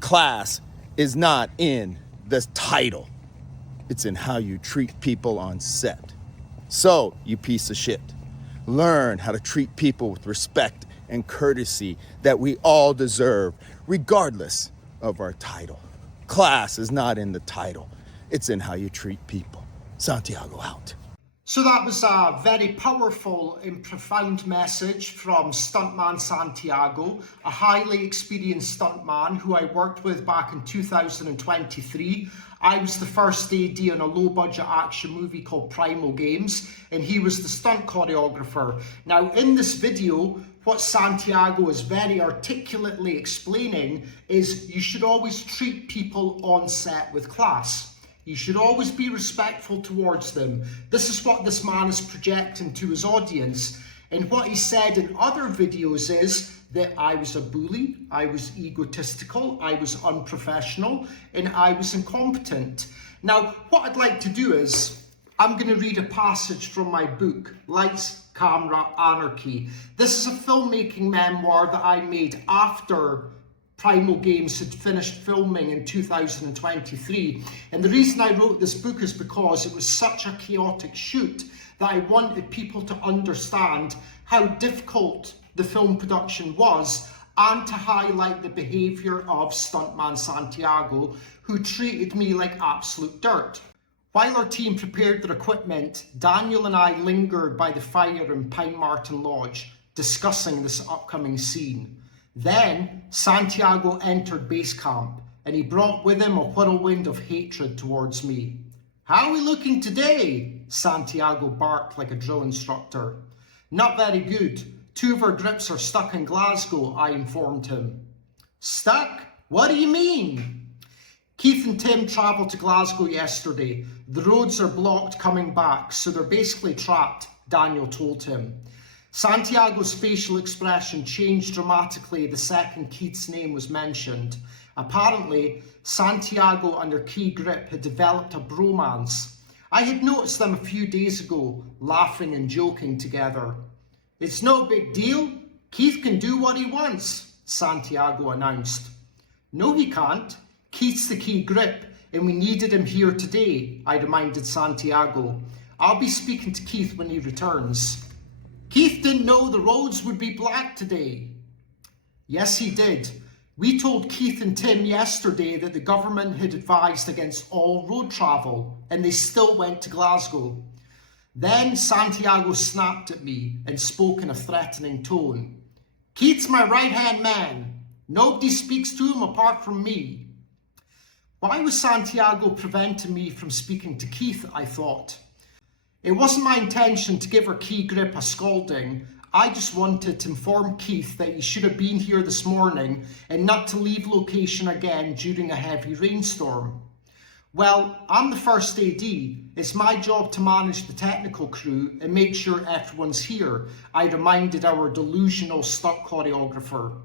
Class is not in the title. It's in how you treat people on set. So, you piece of shit, learn how to treat people with respect and courtesy that we all deserve, regardless of our title. Class is not in the title. It's in how you treat people. Santiago out. So that was a very powerful and profound message from Stuntman Santiago, a highly experienced stuntman who I worked with back in 2023. I was the first AD on a low-budget action movie called Primal Games, and he was the stunt choreographer. Now, in this video, what Santiago is very articulately explaining is you should always treat people on set with class. You should always be respectful towards them. This is what this man is projecting to his audience. And what he said in other videos is that I was a bully, I was egotistical, I was unprofessional, and I was incompetent. Now, what I'd like to do is, I'm going to read a passage from my book, Lights, Camera, Anarchy. This is a filmmaking memoir that I made after Primal Games had finished filming in 2023. And the reason I wrote this book is because it was such a chaotic shoot that I wanted people to understand how difficult the film production was and to highlight the behaviour of Stuntman Santiago, who treated me like absolute dirt. While our team prepared their equipment, Daniel and I lingered by the fire in Pine Martin Lodge, discussing this upcoming scene. Then Santiago entered base camp, and he brought with him a whirlwind of hatred towards me. "How are we looking today?" Santiago barked like a drill instructor. "Not very good. 2 of our grips are stuck in Glasgow," I informed him. "Stuck? What do you mean?" "Keith and Tim travelled to Glasgow yesterday. The roads are blocked coming back, so they're basically trapped," Daniel told him. Santiago's facial expression changed dramatically the second Keith's name was mentioned. Apparently, Santiago and her key grip had developed a bromance. I had noticed them a few days ago, laughing and joking together. "It's no big deal. Keith can do what he wants," Santiago announced. "No, he can't. Keith's the key grip, and we needed him here today," I reminded Santiago. "I'll be speaking to Keith when he returns." "Keith didn't know the roads would be black today." "Yes, he did. We told Keith and Tim yesterday that the government had advised against all road travel, and they still went to Glasgow." Then Santiago snapped at me and spoke in a threatening tone. "Keith's my right-hand man. Nobody speaks to him apart from me." Why was Santiago preventing me from speaking to Keith, I thought. It wasn't my intention to give her key grip a scalding. I just wanted to inform Keith that he should have been here this morning and not to leave location again during a heavy rainstorm. Well, I'm the first AD. It's my job to manage the technical crew and make sure everyone's here, I reminded our delusional stunt choreographer.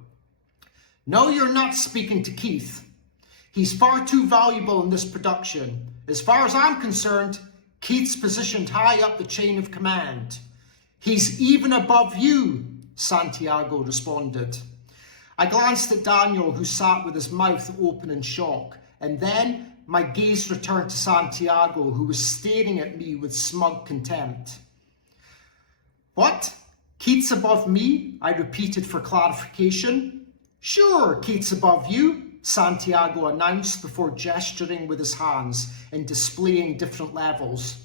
"No, you're not speaking to Keith. He's far too valuable in this production. As far as I'm concerned, Keith's positioned high up the chain of command." "He's even above you," Santiago responded. I glanced at Daniel, who sat with his mouth open in shock, and then my gaze returned to Santiago, who was staring at me with smug contempt. "What? Keith's above me?" I repeated for clarification. "Sure, Keith's above you," Santiago announced before gesturing with his hands and displaying different levels.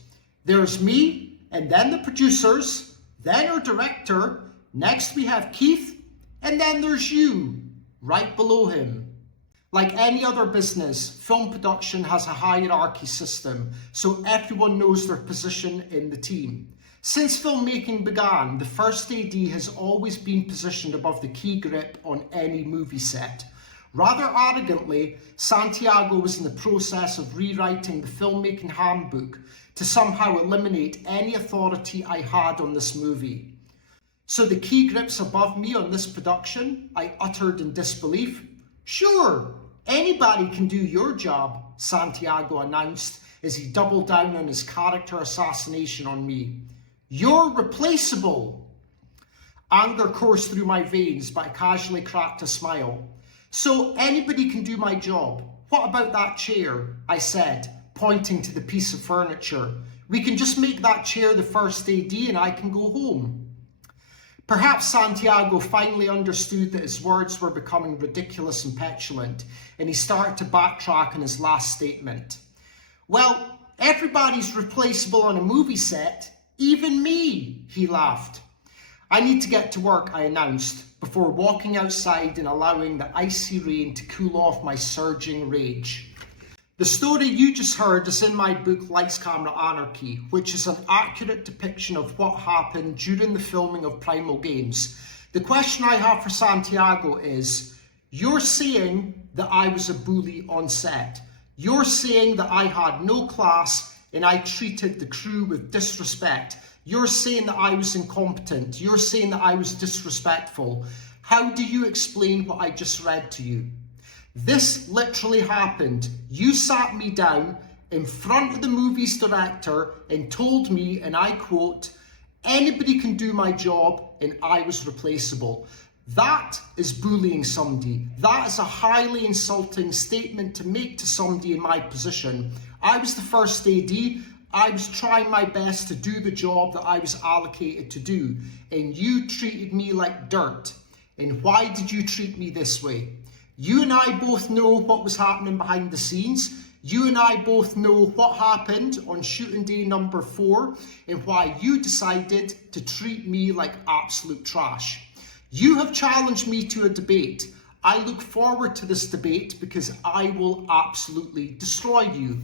"There's me, and then the producers, then our director, next we have Keith, and then there's you, right below him." Like any other business, film production has a hierarchy system, so everyone knows their position in the team. Since filmmaking began, the first AD has always been positioned above the key grip on any movie set. Rather arrogantly, Santiago was in the process of rewriting the filmmaking handbook to somehow eliminate any authority I had on this movie. "So the key grip's above me on this production?" I uttered in disbelief. "Sure, anybody can do your job," Santiago announced as he doubled down on his character assassination on me. "You're replaceable." Anger coursed through my veins, but I casually cracked a smile. So anybody can do my job. What about that chair? I said, pointing to the piece of furniture. We can just make that chair the first AD and I can go home. Perhaps Santiago finally understood that his words were becoming ridiculous and petulant, and he started to backtrack on his last statement. Well, everybody's replaceable on a movie set, even me, he laughed. I need to get to work, I announced, before walking outside and allowing the icy rain to cool off my surging rage. The story you just heard is in my book Lights, Camera, Anarchy, which is an accurate depiction of what happened during the filming of Primal Games. The question I have for Santiago is, you're saying that I was a bully on set. You're saying that I had no class and I treated the crew with disrespect. You're saying that I was incompetent. You're saying that I was disrespectful. How do you explain what I just read to you? This literally happened. You sat me down in front of the movie's director and told me, and I quote, anybody can do my job and I was replaceable. That is bullying somebody. That is a highly insulting statement to make to somebody in my position. I was the first AD. I was trying my best to do the job that I was allocated to do, and you treated me like dirt. And why did you treat me this way? You and I both know what was happening behind the scenes. You and I both know what happened on shooting day number 4 and why you decided to treat me like absolute trash. You have challenged me to a debate. I look forward to this debate because I will absolutely destroy you.